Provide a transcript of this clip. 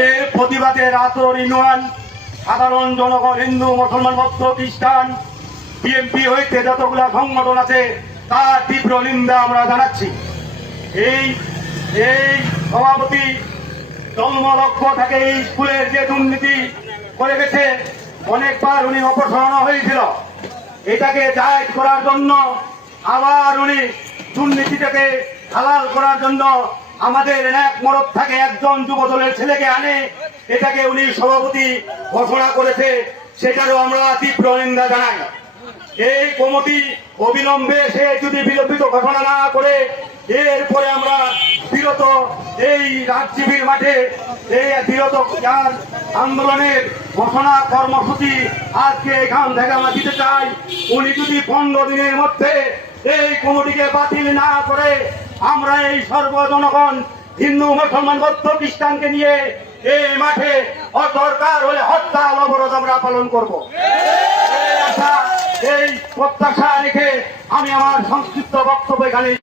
এর প্রতিবাদে রাতর ইউনিয়ন সাধারণ জনগণ, হিন্দু, মুসলমান, বৌদ্ধ, খ্রিস্টান, বিএনপি হইতে যতগুলা সংগঠন আছে তার তীব্র নিন্দা আমরা জানাচ্ছি। এই সভাপতি জন্মলক্ষ্য থেকে এই স্কুলের যে দুর্নীতি করে গেছে, অনেকবার উনি অপসারণ হয়েছিল, এটাকে জায়েজ করার জন্য আবার উনি দুর্নীতিটাকে হালাল করার জন্য আমাদের এক মরদ থাকে একজন যুব দলের ছেলেকে আনে, এটাকে উনি সভাপতি ঘোষণা করেছে, সেটারও আমরা তীব্র নিন্দা জানাই। এই কমিটি অবিলম্বে সে যদি বিলম্বিত ঘোষণা না করে এরপরে আমরা বিরত এই রাজজীবীর মাঠে এই বিরত আন্দোলনের ঘোষণা কর্মসূচি আজকে এখান থেকে আমরা দিতে চাই। উনি যদি 15 দিনের মধ্যে এই কমিটিকে বাতিল না করে আমরা এই সর্বজনগণ হিন্দু, মুসলমান, বৌদ্ধ, খ্রিস্টানকে নিয়ে এই মাঠে দরকার হলে হরতাল অবরোধ আমরা পালন করব। এই প্রত্যাশা রেখে আমি আমার সংক্ষিপ্ত বক্তব্য এখানে